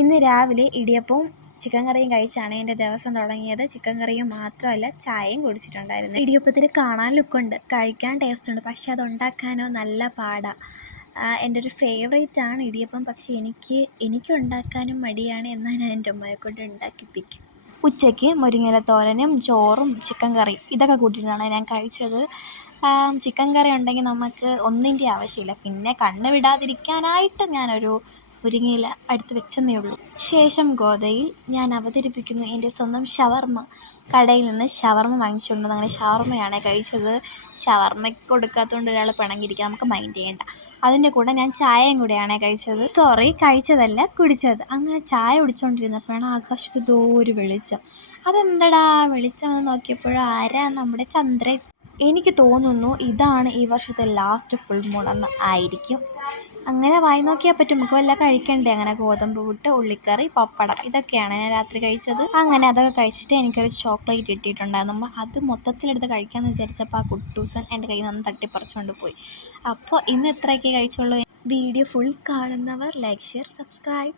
ഇന്ന് രാവിലെ ഇടിയപ്പവും ചിക്കൻ കറിയും കഴിച്ചാണ് എൻ്റെ ദിവസം തുടങ്ങിയത്. ചിക്കൻ കറിയും മാത്രമല്ല, ചായയും കുടിച്ചിട്ടുണ്ടായിരുന്നു. ഇടിയപ്പത്തിന് കാണാൻ ലുക്കുണ്ട്, കഴിക്കാൻ ടേസ്റ്റുണ്ട്, പക്ഷെ അതുണ്ടാക്കാനോ നല്ല പാടാണ്. എൻ്റെ ഒരു ഫേവറേറ്റാണ് ഇടിയപ്പം. പക്ഷേ എനിക്കുണ്ടാക്കാനും മടിയാണ്. എന്നാൽ ഞാൻ എൻ്റെ ഉമ്മയെ കൊണ്ട് ഉണ്ടാക്കിപ്പിക്കും. ഉച്ചയ്ക്ക് മുരിങ്ങയില തോരനും ചോറും ചിക്കൻ കറിയും ഇതൊക്കെ കൂട്ടിയിട്ടാണ് ഞാൻ കഴിച്ചത്. ചിക്കൻ കറി ഉണ്ടെങ്കിൽ നമുക്ക് ഒന്നിൻ്റെ ആവശ്യമില്ല. പിന്നെ കണ്ണ് വിടാതിരിക്കാനായിട്ട് ഞാനൊരു മുരിങ്ങയില അടുത്ത് വെച്ചെന്നേ ഉള്ളൂ. ശേഷം ഗോതയിൽ ഞാൻ അവതരിപ്പിക്കുന്നു എൻ്റെ സ്വന്തം ഷവർമ്മ. കടയിൽ നിന്ന് ഷവർമ്മ വാങ്ങിച്ചുകൊണ്ട് വന്ന് അങ്ങനെ ഷവർമ്മയാണ് കഴിച്ചത്. ഷവർമ്മയ്ക്ക് കൊടുക്കാത്തതുകൊണ്ട് ഒരാൾ പിണങ്ങിയിരിക്കുക, നമുക്ക് മൈൻഡ് ചെയ്യേണ്ട. അതിൻ്റെ കൂടെ ഞാൻ ചായയും കൂടെയാണ് കഴിച്ചത്. കഴിച്ചതല്ല, കുടിച്ചത്. അങ്ങനെ ചായ കുടിച്ചുകൊണ്ടിരുന്നപ്പോഴാണ് ആകാശത്ത് എന്തോ ഒരു വെളിച്ചം. അതെന്തടാ വെളിച്ചം എന്ന് നോക്കിയപ്പോഴും ആരാ, നമ്മുടെ ചന്ദ്രൻ. എനിക്ക് തോന്നുന്നു ഇതാണ് ഈ വർഷത്തെ ലാസ്റ്റ് ഫുൾ മൂണെന്ന് ആയിരിക്കും. അങ്ങനെ വായി നോക്കിയാൽ പറ്റും, നമുക്ക് വല്ല കഴിക്കണ്ടേ. അങ്ങനെ ഗോതമ്പ് പുട്ട്, ഉള്ളിക്കറി, പപ്പടം ഇതൊക്കെയാണ് ഞാൻ രാത്രി കഴിച്ചത്. അങ്ങനെ അതൊക്കെ കഴിച്ചിട്ട് എനിക്കൊരു ചോക്ലേറ്റ് കിട്ടിയിട്ടുണ്ടായിരുന്നു. അത് മൊത്തത്തിലെടുത്ത് കഴിക്കാമെന്ന് വിചാരിച്ചപ്പോൾ ആ കുട്ടൂസൻ എൻ്റെ കയ്യിൽ നിന്ന് തട്ടിപ്പറിച്ചുകൊണ്ട് പോയി. അപ്പോൾ ഇന്ന് ഇത്രയൊക്കെ കഴിച്ചുള്ളൂ. വീഡിയോ ഫുൾ കാണുന്നവർ ലൈക്ക്, ഷെയർ, സബ്സ്ക്രൈബ്.